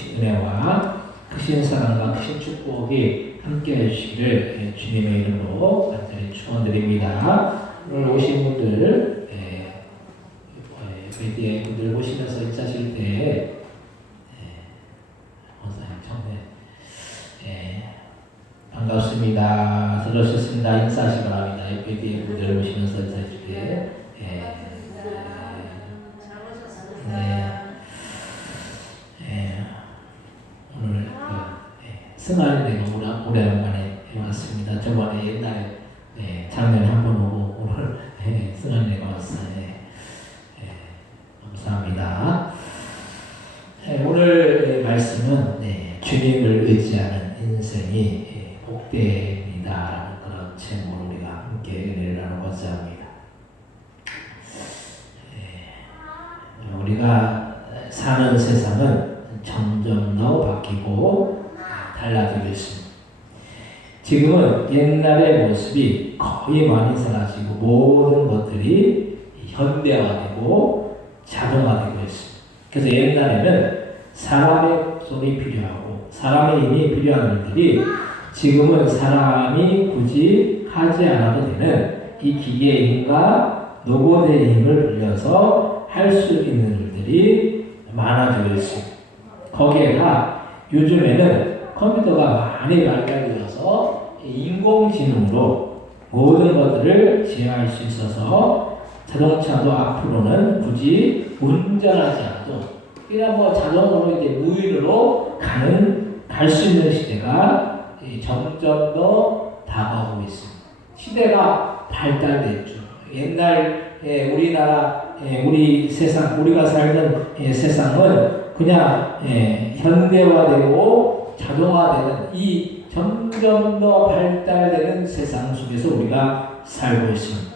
크신 은혜와 크신 사랑과 크신 축복이 함께 해주시기를 주님의 이름으로 간절히 축원드립니다. 오늘 오신 분들, 베디에 분들 오시면서 인사하실 때 반갑습니다. 들어오셨습니다. 인사하시기 바랍니다. 베디에 분들 오시면서 인사하실 때 오늘 승환이 오랜만에 왔습니다. 저번에 옛날에 작년에 한번 오고 오늘 승환이가 왔어요. 감사합니다. 오늘 말씀은 주님을 의지하는 인생이 복되입니다라는 그런 제목으로 우리가 함께 은혜를 나누고자 합니다. 우리가 사는 세상은 점점 더 바뀌고 달라지고 있습니다. 지금은 옛날의 모습이 거의 많이 사라지고 모든 것들이 현대화되고 자동화되고 있습니다. 그래서 옛날에는 사람의 손이 필요하고 사람의 힘이 필요한 일들이 지금은 사람이 굳이 하지 않아도 되는 이 기계의 힘과 로봇의 힘을 빌려서 할 수 있는 일들이 많아지고 있습니다. 거기에다 요즘에는 컴퓨터가 많이 발달되어서 인공지능으로 모든 것들을 제어할 수 있어서 자동차도 앞으로는 굳이 운전하지 않아도 그냥 자동으로 이제 무인으로 갈 수 있는 시대가 점점 더 다가오고 있습니다. 시대가 발달됐죠. 옛날에 우리나라 우리 세상 우리가 살던 세상은 그냥 현대화되고 자동화되는 이 점점 더 발달되는 세상 속에서 우리가 살고 있습니다.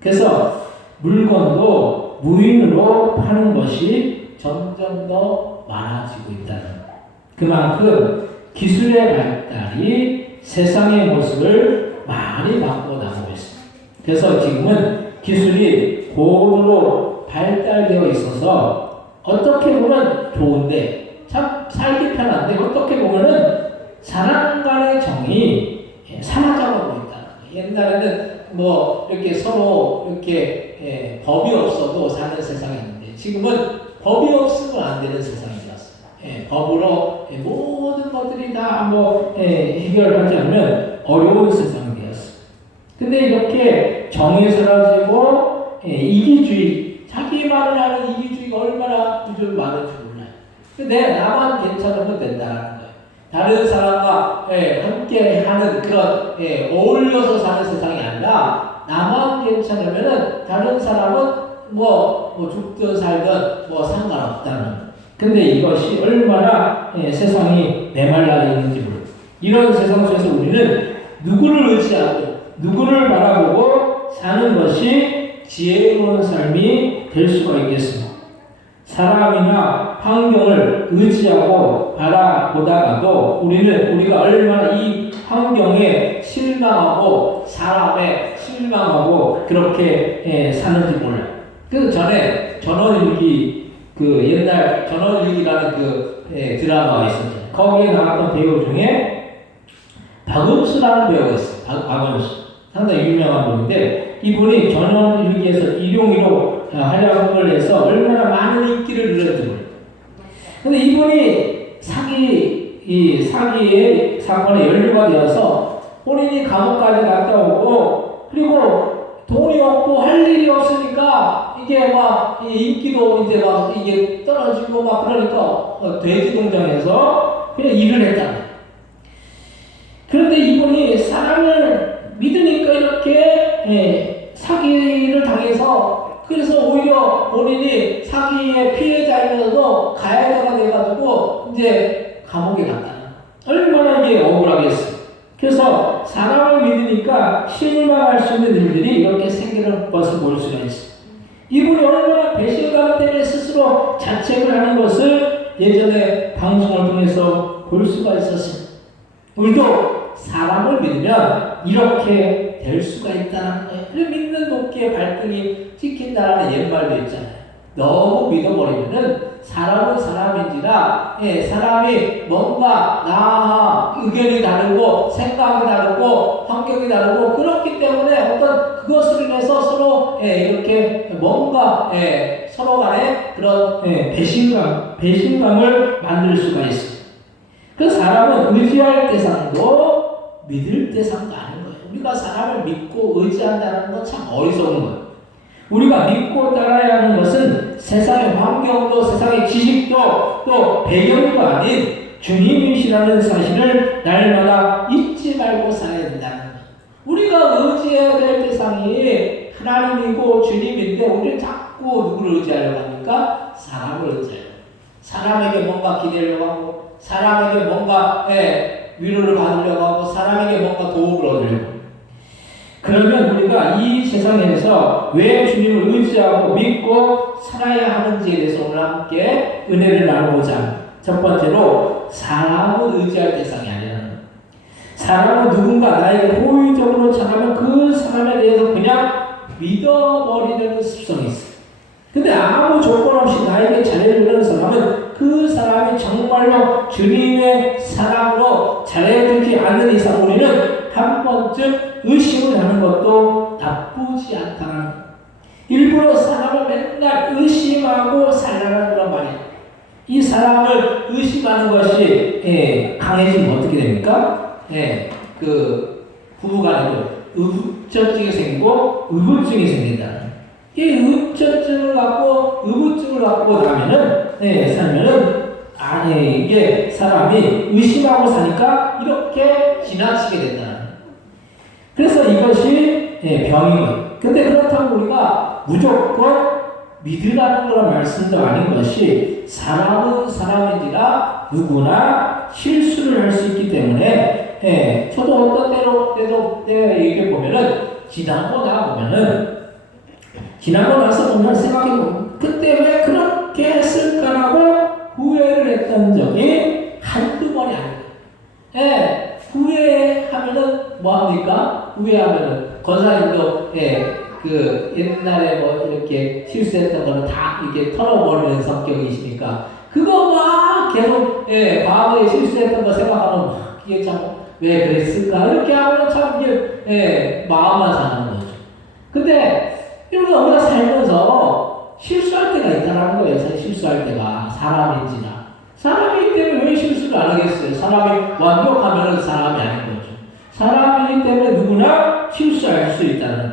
그래서 물건도 무인으로 파는 것이 점점 더 많아지고 있다는 그만큼 기술의 발달이 세상의 모습을 많이 바꿔 나가고 있습니다. 그래서 지금은 기술이 고도로 발달되어 있어서 어떻게 보면 좋은데 참 살기 편한데 어떻게 보면은 사람 간의 정이 사라져가고 있다. 옛날에는 이렇게 서로 이렇게 법이 없어도 사는 세상이었는데 지금은 법이 없으면 안 되는 세상이 되었습니다. 법으로 모든 것들이 다 해결하지 않으면 어려운 세상이 되었습니다. 근데 이렇게 정이 사라지고 이기주의, 자기만을 하는 이기주의가 얼마나 요즘 많은지 몰라요. 나만 괜찮으면 된다는 거예요. 다른 사람과 함께 하는 그런 어울려서 사는 세상이 아니라 나만 괜찮으면 다른 사람은 죽든 살든 상관없다는. 근데 이것이 얼마나 세상이 메말라 있는지 모르고 이런 세상 속에서 우리는 누구를 의지하고 누구를 바라보고 사는 것이 지혜로운 삶이 될 수가 있겠습니다. 사람이나 환경을 의지하고 바라보다가도 우리가 얼마나 이 환경에 실망하고 사람에 실망하고 그렇게 사는지 몰라요. 그 전에 전원일기 옛날 전원일기라는 드라마가 있었죠. 거기에 나왔던 배우 중에 박은수라는 배우가 있어요. 박은수. 상당히 유명한 분인데 이분이 전원일기에서 일용이로 활약을 해서 얼마나 많은 인기를 누렸는지 몰라요. 근데 이분이 사기의 사건에 연루가 되어서 본인이 감옥까지 갔다 오고 그리고 돈이 없고 할 일이 없으니까 이게 인기도 이제 이게 떨어지고 그러니까 돼지 동장에서 그냥 일을 했다. 그런데 이분이 사람을 믿으니까 이렇게 사기를 당해서 그래서 오히려 본인이 사기의 피해자이면서도 가해자가 돼가지고 이제 감옥에 갔다. 얼마나 이게 억울하겠어요. 그래서 사람을 믿으니까 실망할 수 있는 일들이 이렇게 생기는 것을 볼 수가 있어요. 이분이 얼마나 배신감 때문에 스스로 자책을 하는 것을 예전에 방송을 통해서 볼 수가 있었습니다. 우리도 사람을 믿으면 이렇게 될 수가 있다는 거예요. 믿는 도끼의 발등이 찍힌다라는 옛말도 있잖아요. 너무 믿어버리면은 사람은 사람인지라 사람이 뭔가 의견이 다르고 생각이 다르고 환경이 다르고 그렇기 때문에 어떤 그것을 인해서 서로 이렇게 뭔가 서로 간에 그런 배신감을 만들 수가 있습니다. 그 사람은 의지할 대상도 믿을 대상도 아닌 거예요. 우리가 사람을 믿고 의지한다는 건 참 어리석은 거예요. 우리가 믿고 따라야 하는 것은 세상의 환경도 세상의 지식도 또 배경도 아닌 주님이시라는 사실을 날마다 잊지 말고 살아야 된다는 거예요. 우리가 의지해야 될 대상이 하나님이고 주님인데 우리는 자꾸 누구를 의지하려고 합니까? 사람을 의지하려고. 사람에게 뭔가 기대려고 하고 사람에게 뭔가 위로를 받으려고 하고 사람에게 뭔가 도움을 얻으려고. 그러면 우리가 이 세상에서 왜 주님을 의지하고 믿고 살아야 하는지에 대해서 오늘 함께 은혜를 나누고자. 첫 번째로 사람을 의지할 대상이 아니라는 것. 사람은 누군가 나에게 호의적으로 잘하면 그 사람에 대해서 그냥 믿어버리는 습성이 있어요. 근데 아무 조건 없이 나에게 잘해주는 사람은 그 사람이 정말로 주님의 사랑으로 잘해주지 않는 이상 우리는 한 번쯤 의심을 하는 것도 나쁘지 않다는 것. 일부러 사람을 맨날 의심하고 살라는 그런 말이에요. 이 사람을 의심하는 것이 강해지면 어떻게 됩니까? 그 부부간에도 의부증이 생기고 의부증이 생긴다는. 이 의부증을 갖고 의부증을 갖고 나면은 살면은 이게 사람이 의심하고 사니까 이렇게 지나치게 된다는. 그래서 이것이 병이거든요. 근데 그렇다고 우리가 무조건 믿으라는 그런 말씀도 아닌 것이 사람은 사람인지라 누구나 실수를 할 수 있기 때문에 저도 어떤 때도 얘기해 보면은 지나고 나서 보면 생각해보면 그때 왜 그렇게 했을까라고 후회를 했던 적이 한두 번이 아니에요. 후회하면은 뭐합니까? 후회하면은 권사님도 그 옛날에 뭐 이렇게 실수했던 거는 다 이렇게 털어버리는 성격이시니까 그거 막 계속 과거에 실수했던 거 생각하면 막 이게 참 왜 그랬을까 이렇게 하면 참 이게 마음만 상하는 거죠. 근데 우리가 살면서 실수할 때가 있다라는 거예요. 사실 실수할 때가 사람인지나 사람이기 때문에 왜 실수를 안 하겠어요? 사람이 완벽하면 사람이 아닌 거죠. 사람이기 때문에 누구나 실수할 수 있다는.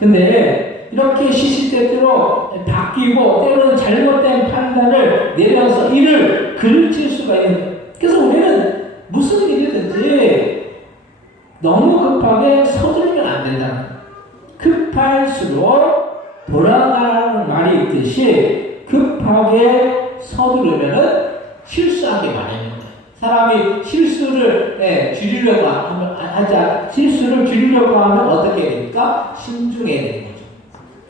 근데 이렇게 시시때때로 바뀌고 때로는 잘못된 판단을 내려서 이를 그르칠 수가 있는 거예요. 그래서 우리는 무슨 일이든지 너무 급하게 서두르면 안 된다. 급할수록 돌아가라는 말이 있듯이 급하게 서두르면은 실수하게 마련인 거예요. 사람이 실수를 줄이려고 하면 어떻게 됩니까? 신중해야 되는 거죠.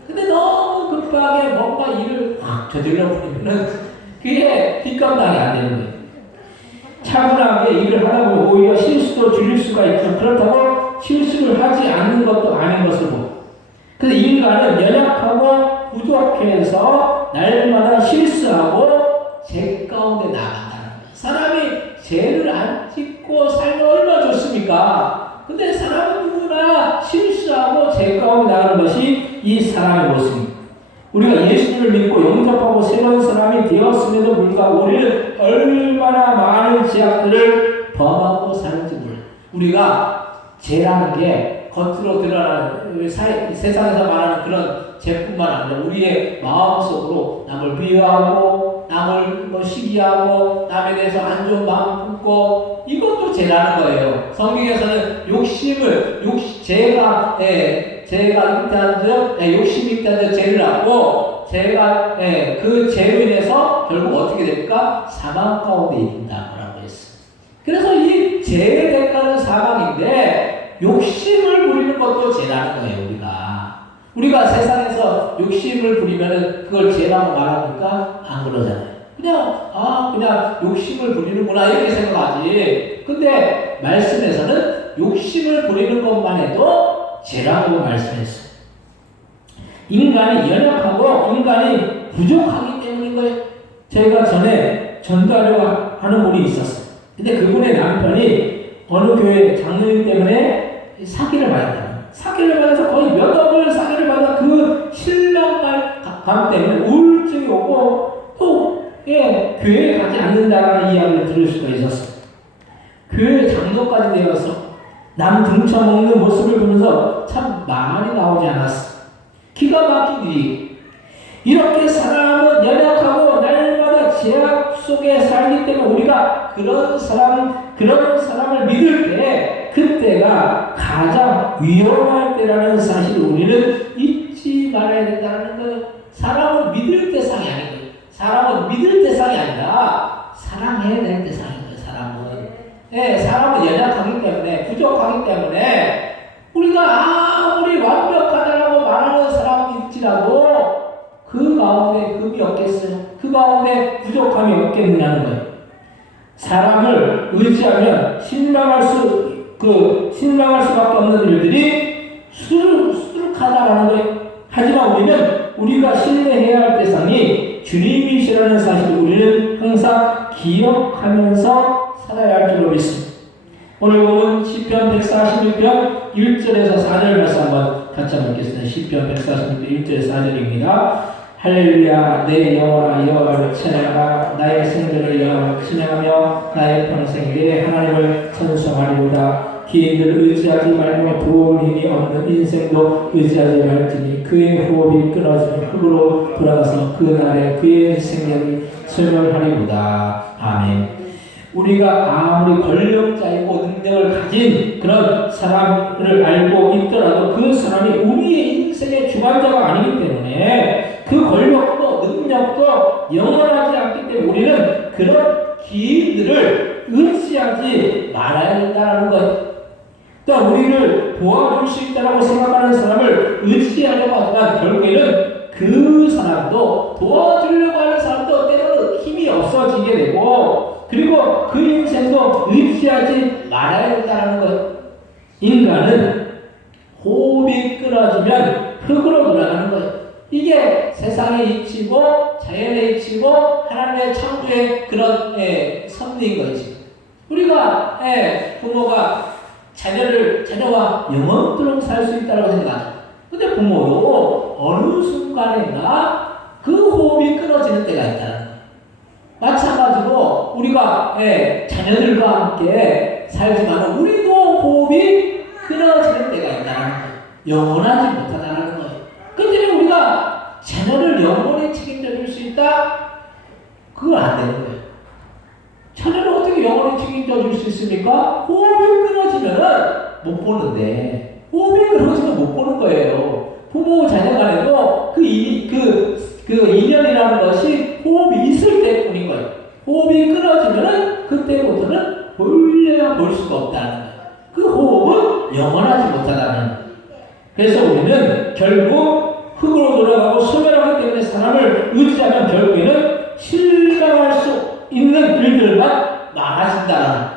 근데 너무 급하게 뭔가 일을 저질러 버리면은 그게 뒷감당이 안 되는 거예요. 차분하게 일을 하다 보면 오히려 실수도 줄일 수가 있죠. 그렇다고 실수를 하지 않는 것도 아닌 것을 보고. 그래서 인간은 연약하고 부족해서 날마다 실수하고 죄 가운데 나간다는 거예요. 사람이 죄를 안 짓고 살면 얼마나 좋습니까? 근데 사람은 누구나 실수하고 죄 가운데 나가는 것이 이 사람의 모습입니다. 우리가 예수님을 믿고 영접하고 새로운 사람이 되었음에도 불구하고 우리는 얼마나 많은 죄악들을 범하고 사는지 몰라요. 우리가 죄라는 게 겉으로 드러나는 세상에서 말하는 그런 죄뿐만 아니라 우리의 마음속으로 남을 비하하고 남을 시기하고 남에 대해서 안 좋은 마음 품고 이것도 죄라는 거예요. 성경에서는 죄가 있다는 적, 욕심이 있다는 적 죄를 낳고 죄가 그 죄로 인해서 결국 어떻게 됩니까? 사망 가운데 이른다라고 했어요. 그래서 이 죄의 대가는 사망인데 욕심을 부리는 것도 죄라는 거예요. 우리가 세상에서 욕심을 부리면은 그걸 죄라고 말합니까? 안 그러잖아요. 그냥 욕심을 부리는구나 이렇게 생각하지. 근데 말씀에서는 욕심을 부리는 것만 해도 죄라고 말씀했어요. 인간이 연약하고 인간이 부족하기 때문인 거예요. 제가 전에 전도하려고 하는 분이 있었어요. 근데 그분의 남편이 어느 교회 장로님 때문에 사기를 받았다. 사기를 받아서 거의 몇 억을 사기를 받아 그 신랑감 때문에 우울증이 오고 또 교회에 가지 않는다는 이야기를 들을 수가 있었어요. 교회 장로까지 되어서 남 등쳐먹는 모습을 보면서 참 말이 나오지 않았어. 기가 막힌 일이. 이렇게 사람은 연약하고 날마다 제약 속에 살기 때문에 우리가 그런 사람을 믿을 때 그때가 가장 위험할 때라는 사실을 우리는 잊지 말아야 된다는 거예요. 사람은 믿을 대상이 아닌 거예요. 사람은 믿을 대상이 아니라 사랑해야 될 대상인 거예요. 사람은 연약하기 때문에 부족하기 때문에 우리가 아무리 완벽하다라고 말하는 사람일지라도 그 가운데 금이 없겠어요. 그 가운데 부족함이 없겠느냐는 거예요. 사람을 의지하면 실망할 수밖에 없는 일들이 수두룩하다라는 거예요. 하지만 우리는 우리가 신뢰해야 할 대상이 주님이시라는 사실을 우리는 항상 기억하면서 살아야 할 줄로 믿습니다. 오늘 보면 시편 146편 1절에서 4절 말씀 한번 같이 한번 읽겠습니다. 시편 146편 1절에서 4절입니다. 할렐루야 내 영혼아 여호와를 찬양하라. 나의 생명을 여호와를 찬양하며 나의 평생에 하나님을 찬송하리로다. 기인들 의지하지 말고 도울 힘이 없는 인생도 의지하지 말지니 그의 호흡이 끊어지면 흙으로 돌아가서 그 날에 그의 생명이 소멸하리로다. 아멘. 우리가 아무리 권력자이고 능력을 가진 그런 사람을 알고 있더라도 그 사람이 우리의 인생의 주관자가 아니기 때문에 그 권력도 능력도 영원하지 않기 때문에 우리는 그런 기인들을 의지하지 말아야 된다는 것. 또 우리를 도와줄 수 있다고 생각하는 사람을 의지하려고 하지만 결국에는 그 사람도 도와주려고 하는 사람도 때로는 힘이 없어지게 되고 그리고 그 인생도 의지하지 말아야 된다는 것. 인간은 호흡이 끊어지면 흙으로 돌아가는 거예요. 이게 세상의 이치고 자연의 이치고 하나님의 창조의 그런 섭리인 거지. 우리가 부모가 자녀와 영원토록 살 수 있다고 생각하죠. 근데 부모도 어느 순간에나 그 호흡이 끊어지는 때가 있다는 거예요. 마찬가지로 우리가 자녀들과 함께 살지만 우리도 호흡이 끊어지는 때가 있다는 거예요. 영원하지 못하다는 거예요. 그때는 우리가 자녀를 영원히 책임져 줄 수 있다? 그건 안 되는 거예요. 자녀를 어떻게 영원히 책임져 줄 수 있습니까? 호흡이 끊어지면은 못 보는데 호흡이 끊어지면 못 보는 거예요. 부모 자녀 간에도 그 인연이라는 것이 호흡이 있을 때뿐인 거예요. 호흡이 끊어지면은 그때부터는 볼래야 볼 수가 없다는 거예요. 그 호흡은 영원하지 못하다는 거예요. 그래서 우리는 결국 흙으로 돌아가고 소멸하기 때문에 사람을 의지하면 결국에는 실망할 수 있는 일들만 많아진다는 거예요.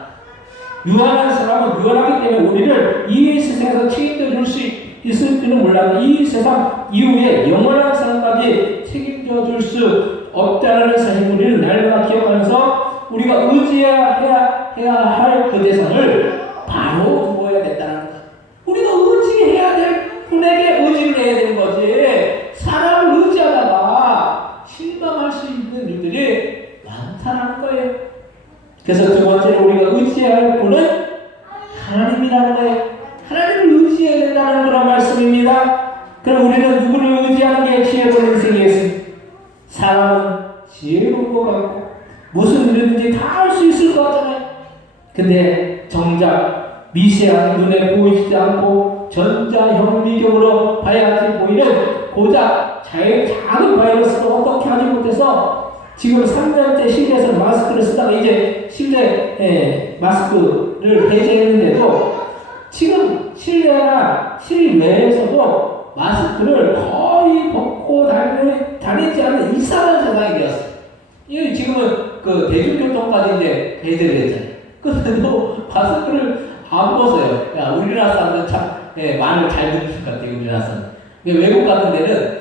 유한한 사람은 유한하기 때문에 우리를 이 세상에서 책임져 줄 수 있을지는 몰라도 이 세상 이후에 영원한 삶까지 책임져 줄 수 없다는 사실 우리는 날마다 기억하면서 우리가 의지해야 할 그 대상을 바로 두어야 된다는 것. 우리가 의지해야 될 분에게 의지를 해야 되는 거지. 사람을 의지하다가 실망할 수 있는 일들이 많다는 거예요. 그래서 두 번째로 우리가 의지해야 할 분은 하나님이라는 거예요. 하나님을 의지해야 된다는 그런 말씀입니다. 그럼 우리는 누구를 의지하는 게 지혜로운 인생이겠습니까? 사람은 지혜로운 것 같고 무슨 일이든지 다 할 수 있을 것 같잖아요. 근데 정작 미세한 눈에 보이지 않고 전자현미경으로 봐야지 보이는 고작 작은 바이러스를 어떻게 하지 못해서 지금 3년째 실내에서 마스크를 쓰다가 이제 실내 마스크를 해제했는데도 지금 실내나 실외에서도 마스크를 거의 벗고 다니지 않는 이상한 세상이 되었어요. 이 지금은 그 대중교통까지 이제 배제를 했잖아요. 그런데도 마스크를 안 벗어요. 야, 우리나라 사람들은 참 말을 잘 듣는 것 같아요. 우리나라 사람. 외국 같은 데는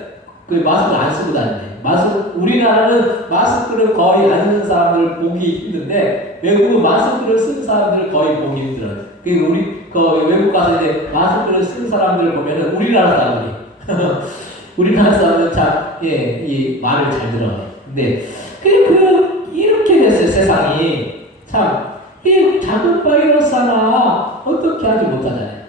그 마스크를 안 쓰고 다니네. 우리나라는 마스크를 거의 안 쓰는 사람들 보기 힘든데 외국은 마스크를 쓰는 사람들 거의 보기 힘들어요. 우리 외국 가서 이제 마스크를 쓰는 사람들 보면은 우리나라 사람들이 우리나라 사람들 참 이 말을 잘 들어요. 근데 이렇게 됐어요. 세상이 참 이 작은 바이러스 하나 어떻게 하지 못하잖아요.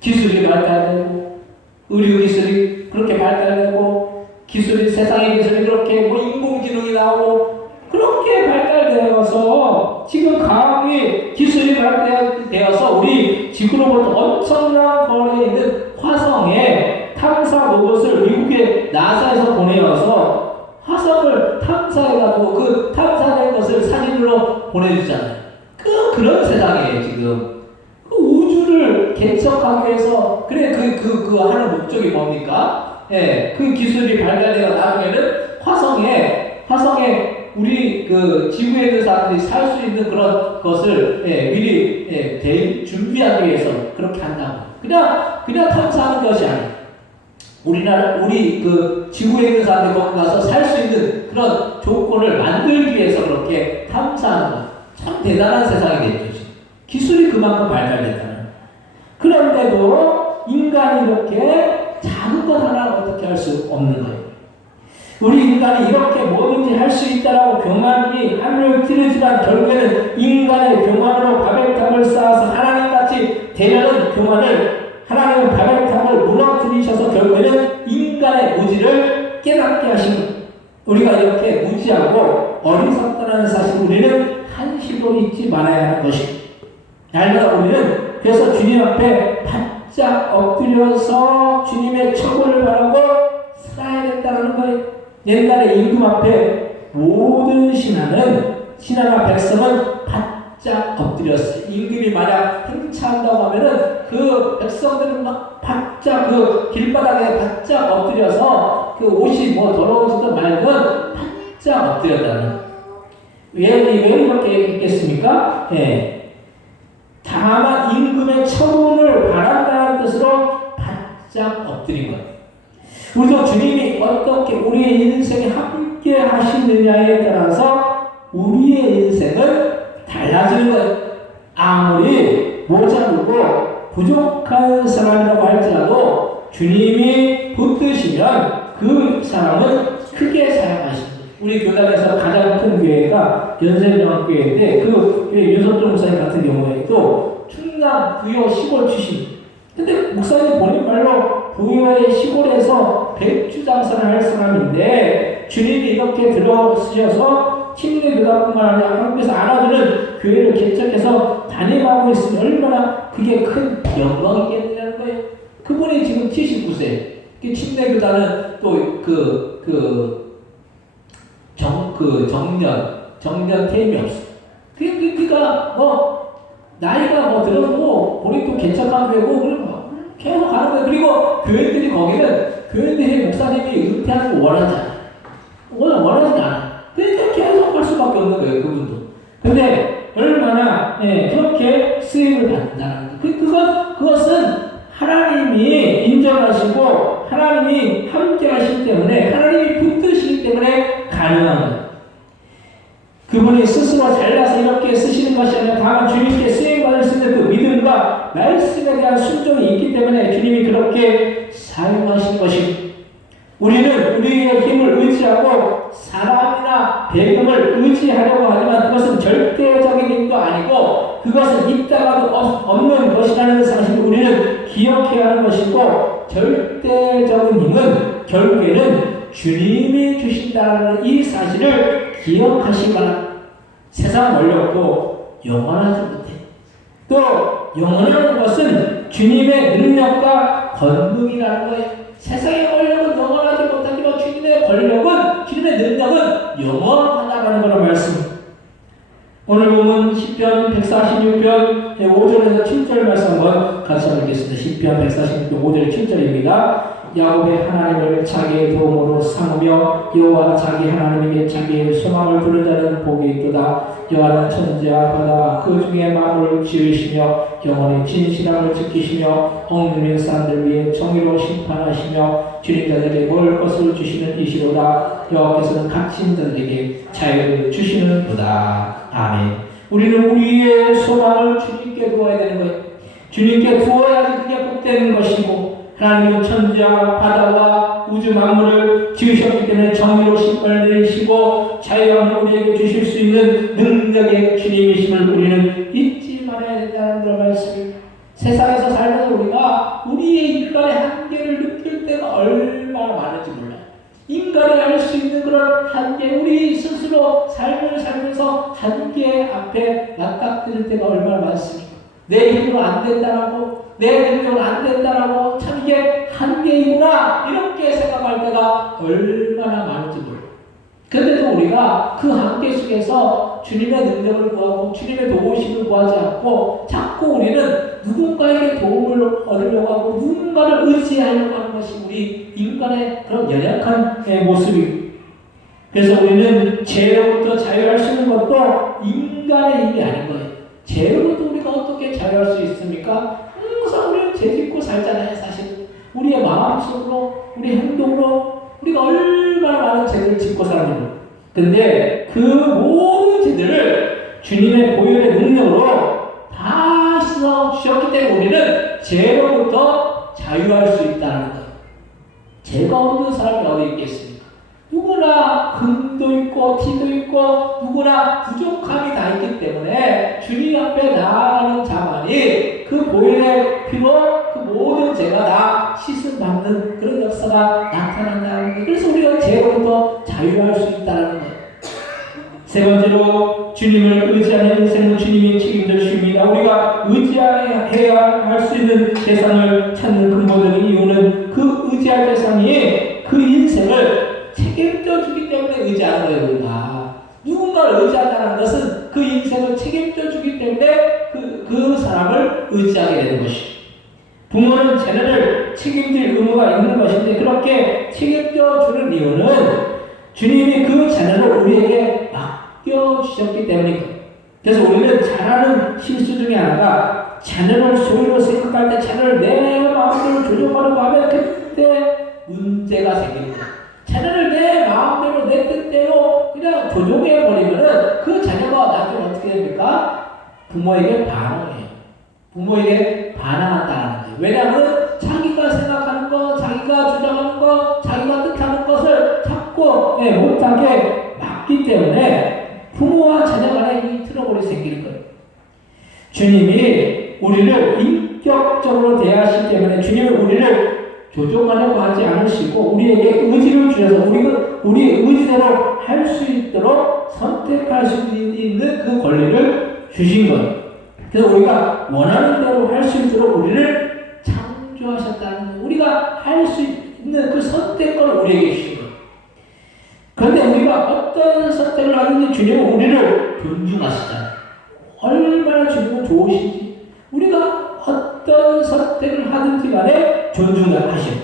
기술이 발달되고 의료 기술이 그렇게 발달되고 세상의 기술이 그렇게 인공지능이 나오고 그렇게 발달되어서 지금 과학이 기술이 발달되어서 우리 지구로부터 엄청난 거리에 있는 화성에 탐사 로봇을 미국의 나사에서 보내어서 화성을 탐사해가지고 그 탐사된 것을 사진으로 보내주잖아요. 그런 세상이에요 지금. 우주를 개척하기 위해서 그 하는 목적이 뭡니까? 그 기술이 발달되어 나중에는 화성에 우리 지구에 있는 사람들이 살 수 있는 그런 것을 미리 준비하기 위해서 그렇게 한다고. 그냥 탐사하는 것이 아니에요. 우리 지구에 있는 사람들이 거기 가서 살 수 있는 그런 조건을 만들기 위해서 그렇게 탐사하는 것. 참 대단한 세상이 됐죠. 기술이 그만큼 발달됐다는. 그런데도 인간이 이렇게 작은 것 하나 어떻게 할 수 없는 거예요. 우리 인간이 이렇게 뭐든지 할 수 있다라고 교만이 하늘을 찌르지만 결국에는 인간의 교만으로 바벨탑을 쌓아서 하나님같이 되려는 교만을 하나님은 바벨탑을 무너뜨리셔서 결국에는 인간의 무지를 깨닫게 하시는 우리가 이렇게 무지하고 어리석다는 사실 우리는 한시도 잊지 말아야 하는 것입니다. 날마다 우리는 그래서 주님 앞에 바짝 엎드려서 주님의 처벌을 바라고 살아야 된다는 거예요. 옛날에 임금 앞에 모든 신하나 백성은 바짝 엎드렸어요. 임금이 만약 행차한다고 하면은 그 백성들은 막 바짝 길바닥에 바짝 엎드려서 옷이 더러워지든 말든 바짝 엎드렸다는. 왜 이렇게 얘기했겠습니까? 다만 임금의 처분을 바란다는 뜻으로 바짝 엎드린 것. 우리도 주님이 어떻게 우리의 인생에 함께 하시느냐에 따라서 우리의 인생은 달라지는 거예요. 아무리 모자르고 부족한 사람이라고 할지라도 주님이 붙드시면 그 사람은 크게 사용하십니다. 우리 교단에서 가장 큰 교회가 연세명교회인데 윤석준 목사님 같은 경우에도 충남 부여 시골 출신. 근데 목사님 본인 말로 부여의 시골에서 배추 장사를 할 사람인데 주님이 이렇게 들어오셔서 침례교단뿐만 아니라 한국에서 안아주는 교회를 개척해서 담임하고 있으니 얼마나 그게 큰 영광이겠냐는 거예요. 그분이 지금 79세. 침례교단은 또 정년 퇴임이 없어. 그러니까 나이가 들어서 본인도 개척하면 되고 계속 가는 거예요. 그리고 교회들이 목사님이 은퇴하는 거 원하잖아. 원하지 않아. 그러니까 계속 할 수밖에 없는 거예요. 그분도. 근데 얼마나 그렇게 쓰임을 받는다는 거예요. 그것은 하나님이 인정하시고 하나님이 함께 하시기 때문에 하나님이 붙드시기 때문에 가능한 거예요. 그분이 스스로 잘나서 이렇게 쓰시는 것이 아니라 다만 주님께 쓰임받을 수 있는 그 믿음과 말씀에 대한 순종이 있기 때문에 주님이 그렇게 사용하신 것입니다. 우리는 우리의 힘을 의지하고 사람이나 배경을 의지하려고 하지만 그것은 절대적인 힘도 아니고 그것은 있다가도 없는 것이라는 사실을 우리는 기억해야 하는 것이고 절대적인 힘은 결국에는 주님이 주신다는 이 사실을 기억하시기 바랍니다. 세상 어렵고 영원하지 못해. 또 영원한 것은 주님의 능력과 권능이라는 거예요. 세상의 권력은 영원하지 못하지만 주님의 능력은 영원하다라는 것을 말씀입니다. 오늘 보면 시편 146편 5절에서 7절 말씀 한번 같이 읽겠습니다. 시편 146편 5절 7절입니다. 야곱의 하나님을 자기의 도움으로 삼으며 여호와 자기 하나님에게 자기의 소망을 두는 자는 복이 있도다. 여호와는 천지와 바다 그 중에 만물을 지으시며 영원히 진실함을 지키시며 억눌린 사람들 위해 정의로 심판하시며 주린 자들에게 먹을 것을 주시는 이시로다. 여호와께서는 각신들에게 자유를 주시는도다. 아멘. 우리는 우리의 소망을 주님께 두어야 되는 거예요. 주님께 두어야지 그게 복되는 것이고, 하나님은 천지와 바다와 우주 만물을 지으셨기 때문에 정의로 심판을 내리시고 자유함을 우리에게 주실 수 있는 능력의 주님이심을 우리는 잊지 말아야 된다는 그런 말씀입니다. 세상에서 살면서 우리가 우리의 인간의 한계를 느낄 때가 얼마나 많은지 몰라요. 인간이 알 수 있는 그런 한계, 우리 스스로 삶을 살면서 한계 앞에 맞닥뜨릴 때가 얼마나 많습니까? 내 힘으로 안 된다라고, 내 능력으로 안 된다라고, 참 이게 한계이구나 이렇게 생각할 때가 얼마나 많은지 몰라요. 그런데도 우리가 그 한계 속에서 주님의 능력을 구하고 주님의 도우심을 구하지 않고 자꾸 우리는 누군가에게 도움을 얻으려고 하고 누군가를 의지하려고 하는 것이 우리 인간의 그런 연약한 모습입니다. 그래서 우리는 죄로부터 자유할 수 있는 것도 인간의 힘이 아닌 거예요. 죄로부터 우리가 어떻게 자유할 수 있습니까? 항상 우리는 죄 짓고 살잖아요. 사실 우리의 마음속으로, 우리 행동으로 우리가 얼마나 많은 죄를 짓고 사는 거예요. 근데 그 모든 죄들을 주님의 보혈의 능력으로 다 씻어 주셨기 때문에 우리는 죄로부터 자유할 수 있다는 거예요. 죄가 없는 사람이 어디 있겠습니까? 누구나 금도 있고 티도 있고 누구나 부족함이 다 있기 때문에 주님 앞에 나아가는 자만이 그 보혈의 피로 그 모든 죄가 다 씻음받는 그런 역사가 나타난다는 거예요. 그래서 우리가 죄로부터 자유할 수 있다는 거예요. 세 번째로 주님을 의지하는 인생은 주님이 책임져 주십니다. 우리가 의지해야 할 수 있는 대상을 찾는 근본적인 이유는 그 의지할 대상이 그 인생을 책임져 주기 때문에 의지하는 거예요. 우리가 누군가를 의지한다는 것은 그 인생을 책임져 주기 때문에 그 사람을 의지하게 되는 것이죠. 부모는 자녀를 책임질 의무가 있는 것인데 그렇게 책임져 주는 이유는 주님이 그 자녀를 우리에게 맡겨주셨기 때문입니다. 그래서 우리는 잘하는 실수 중에 하나가 자녀를 소유로 생각할 때 자녀를 내 마음대로 조종하려고 하면 그때 문제가 생깁니다. 자녀를 내 마음대로 내 뜻대로 그냥 조종해버리면은 그 자녀가 나중에 어떻게 됩니까? 부모에게 반항해요. 부모에게 반항한다는 거예요. 왜냐하면 자기가 생각하는 거, 자기가 주장하는 거, 자기가 뜻하는 것을 자꾸 못하게 막기 때문에 부모와 자녀 간에 이 트러블이 생기는 거예요. 주님이 우리를 인격적으로 대하시기 때문에 주님은 우리를 조종하려고 하지 않으시고 우리에게 의지를 주셔서 우리 의지대로 할 수 있도록 선택할 수 있는 그 권리를 주신 거예요. 그래서 우리가 원하는 대로 할 수 있도록 우리를 창조하셨다는 거예요. 우리가 할 수 있는 그 선택권을 우리에게 주신 거예요. 그런데 우리가 어떤 선택을 하든지 주님은 우리를 존중하시잖아요. 얼마나 주님은 좋으신지 우리가 어떤 선택을 하든지 간에 존중을 하셔요.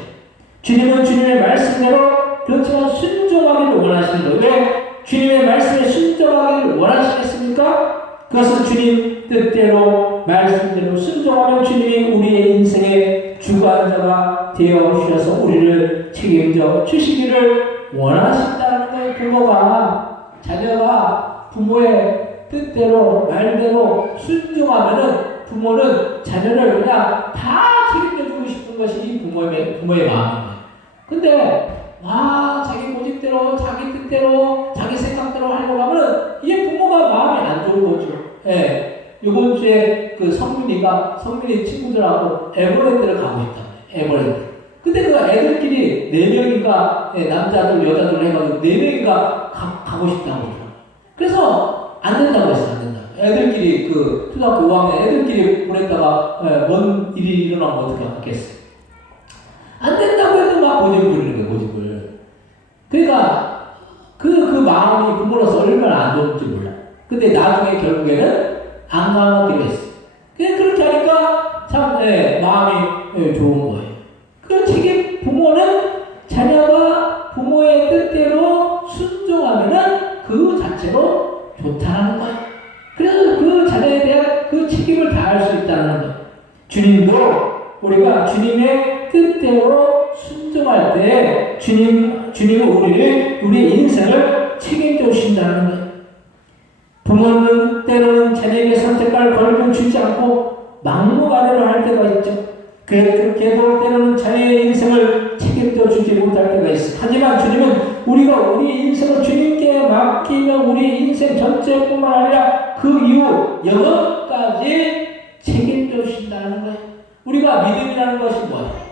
주님은 주님의 말씀대로 그렇지만 순종하기를 원하시는 거예요. 왜 주님의 말씀에 순종하기를 원하시겠습니까? 그것은 주님 뜻대로 말씀대로 순종하면 주님이 우리의 인생의 주관자가 되어 주셔서 우리를 책임져 주시기를 원하신다는 거예요. 부모가 자녀가 부모의 뜻대로 말대로 순종하면은 부모는 자녀를 그냥 다 책임져주고 싶은 것이 이 부모의 마음입니다. 근데 자기 고집대로 자기 뜻대로 자기 생각대로 하려고 하면 이게 부모가 마음이 안 좋은 거죠. 예. 이번 주에 그 성민이 친구들하고 에버랜드를 가고 있다. 에버랜드. 근데 그 애들끼리 4명인가 남자들 여자들 해가지고 4명인가 가고 싶다고 그러더라고요. 그래서 안 된다고 했어요. 안 된다고. 애들끼리 그 초등학교 5학년 애들끼리 보냈다가 뭔 일이 일어나면 어떻게 하겠어요. 안 된다고 해도 막 고집 부리는 거예요. 고집을. 그러니까 그 마음이 부모로서 얼마나 안 좋은지 몰라요. 근데 나중에 결국에는 안 가기로 했어요. 그렇게 하니까 참 마음이 좋은 거예요. 그 책임 부모는 자녀가 부모의 뜻대로 순종하면은 그 자체로 좋다는 거예요. 그래서 그 자녀에 대한 그 책임을 다할 수 있다는 거예요. 주님도 우리가 주님의 뜻대로 순종할 때 주님 주님은 우리의 인생을 책임져 주신다는 거예요. 부모는 때로는 자녀에게 선택할 권리를 주지 않고 막무가내로 할 때가 있죠. 그래도 때로는 자녀의 인생을 책임져 주지 못할 때가 있어요. 하지만 주님은 우리가 우리 인생을 주님께 맡기면 우리 인생 전체뿐만 아니라 그 이후 영원까지 책임져 주신다는 거예요. 우리가 믿음이라는 것이 뭐예요?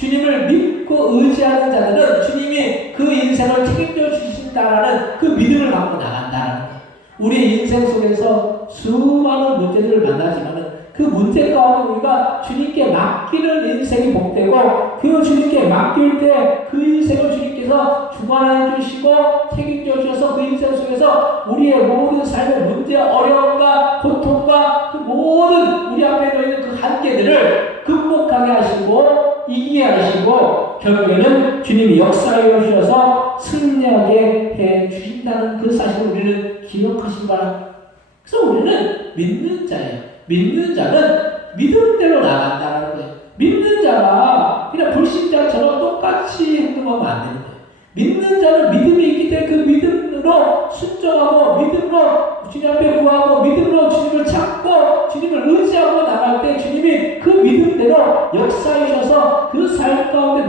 주님을 믿고 의지하는 자들은 주님이 그 인생을 책임져 주신다라는 그 믿음을 갖고 나간다는 거예요. 우리 인생 속에서 수많은 문제들을 만나지만은 그 문제 가운데 우리가 주님께 맡기는 인생이 복되고 그 주님께 맡길 때 그 인생을 주님께서 주관해 주시고 책임져 주셔서 그 인생 속에서 우리의 모든 삶의 문제, 어려움과 고통과 그 모든 우리 앞에 놓이는 그 한계들을 극복하게 하시고 이기게 하시고 결국에는 주님이 역사해 주셔서 승리하게 해 주신다는 그 사실을 우리는 기억하시기 바랍니다. 그래서 우리는 믿는 자예요. 믿는 자는 믿음대로 나간다는 거예요. 믿는 자가 그냥 불신자처럼 똑같이 행동하면 안 되는 거예요. 믿는 자는 믿음이 있기 때문에 그 믿음으로 순종하고 믿음으로 주님 앞에 구하고 믿음으로 주님을 찾고 주님을 의지하고 나갈 때 주님이 그 믿음대로 역사하셔서 그 삶 가운데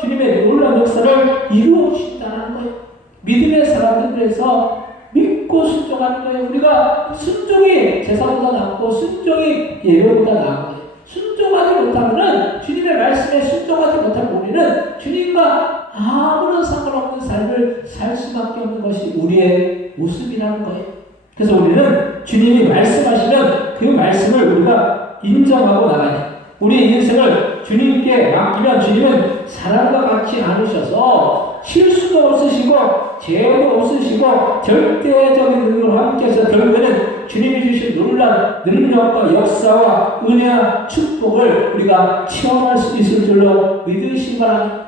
주님의 놀라운 역사를 이루어 주신다는 거예요. 믿음의 사람들에서 믿고 순종하는 거예요. 우리가 순종이 제사보다 낫고 순종이 예배보다 나은 거예요. 순종하지 못하면은 주님의 말씀에 순종하지 못하면 우리는 주님과 아무런 상관없는 삶을 살 수밖에 없는 것이 우리의 모습이라는 거예요. 그래서 우리는 주님이 말씀하시는 그 말씀을 우리가 인정하고 나가야 돼요. 우리 인생을 주님께 맡기면 주님은 사람과 같지 않으셔서 실수도 없으시고 죄도 없으시고 절대적인 능력을 함께해서 결국에는 주님이 주신 놀라운 능력과 역사와 은혜와 축복을 우리가 체험할 수 있을 줄로 믿으시기 바랍니다.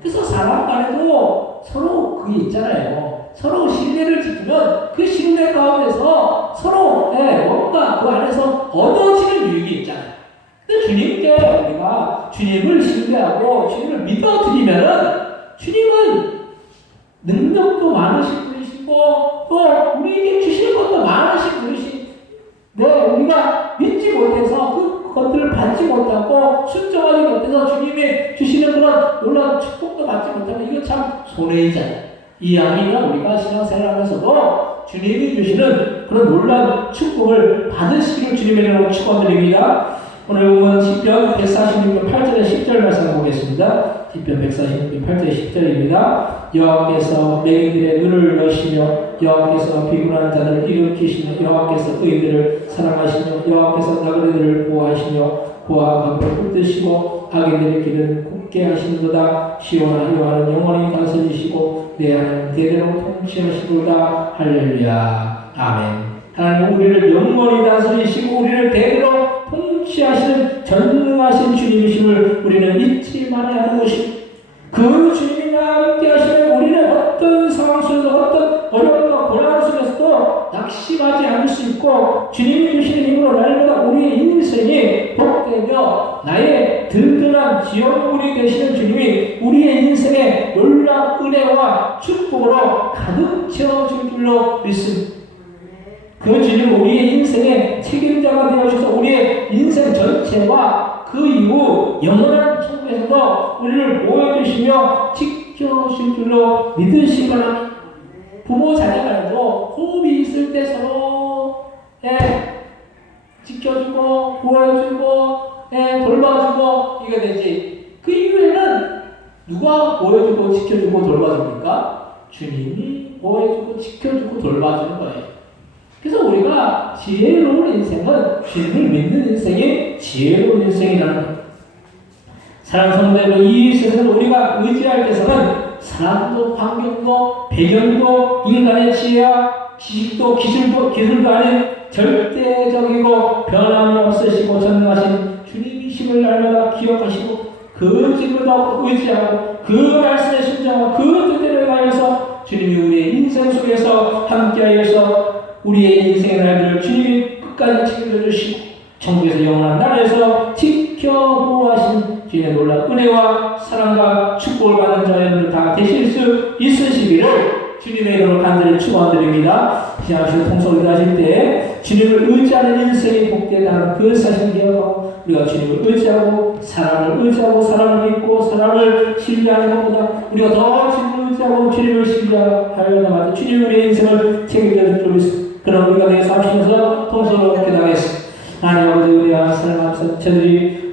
그래서 사람 간에도 서로 그게 있잖아요. 서로 신뢰를 지키면 그 신뢰 가운데서 서로 뭔가 그 안에서 얻어지는 유익이 있잖아요. 근데 주님께 우리가 주님을 신뢰하고 주님을 믿어드리면은 주님은 능력도 많으신 분이시고 또 우리에게 주실 것도 많으신 분이신 우리가 믿지 못해서 그것들을 받지 못하고 순종하지 못해서 주님이 주시는 그런 놀라운 축복도 받지 못하면 이거 참 손해이잖아요. 이왕이면 우리가 신앙생활하면서도 주님이 주시는 그런 놀라운 축복을 받으시기를 주님의 이름으로 축원드립니다. 오늘 보면 시편 146편 8절에 10절 말씀을 보겠습니다. 시편 146편 8절에 10절입니다. 여호와께서 맹인들의 눈을 여시며 여호와께서 비굴한 자들을 일으키시며 여호와께서 의인들을 사랑하시며 여호와께서 나그네들을 보호하시며 보아 강을 붙드시고 악인들의 길은 굽게 하시는도다. 시온아 여호와는 영원히 다스리시고 내 하나님 대대로 통치하시도다. 할렐루야. 아멘. 하나님 우리를 영원히 다스리시고 우리를 대대로 통치하시는 전능하신 주님이심을 우리는 잊지 말아야 하는 것입니다. 그 주님이 함께 하시면 우리는 어떤 상황 속에서 어떤 어려움과 고난 속에서도 낙심하지 않을 수 있고 주님이 주시는 힘으로 날마다 우리의 인생이 복되며 나의 든든한 지원물이 되시는 주님이 우리의 인생에 놀라운 은혜와 축복으로 가득 채워줄 줄로 믿습니다. 그 주님은 우리의 인생의 책임자가 되어주셔서 우리의 인생 전체와 그 이후 영원한 천국에서도 우리를 보호해주시며 지켜주실 줄로 믿으시기 바랍니다. 부모 자녀간에도 호흡이 있을 때 서로 지켜주고 보호해주고 돌봐주고 이게 되지. 그 이후에는 누가 보호해주고 지켜주고 돌봐줍니까? 주님이 보호해주고 지켜주고 돌봐주는 거예요. 그래서 우리가 지혜로운 인생은 주님을 믿는 인생이 지혜로운 인생이라는 거예요. 사랑하는 성도들, 이 세상을 우리가 의지할 때서는 사람도 환경도 배경도 인간의 지혜와 지식도 기술도 아닌 절대적이고 변함이 없으시고 전능하신 주님이심을 날마다 기억하시고 그 지금도 의지하고 그 말씀에 순종하고 그 뜻대로 가여서 주님이 우리의 인생 속에서 함께하여서 우리의 인생의 날들을 주님이 끝까지 책임져 주시고 천국에서 영원한 나라에서 지켜 보호하신 주님의 놀라운 은혜와 사랑과 축복을 받는 저희들 다 되실 수 축원드립니다. 시작하시고 통성을 하실 때 주님을 의지하는 인생이 복되다는 그 사실 기억하고 우리가 주님을 의지하고 사람을 믿고 사람을 신뢰하는 것보다 우리가 더 주님을 의지하고 주님을 신뢰하여 나가서 주님 우리의 인생을 책임져 줄 그런 우리가 되게 삼시면서 통성으로 기도하겠습니다. 하나님 아버지 우리가 사랑하면서 저들이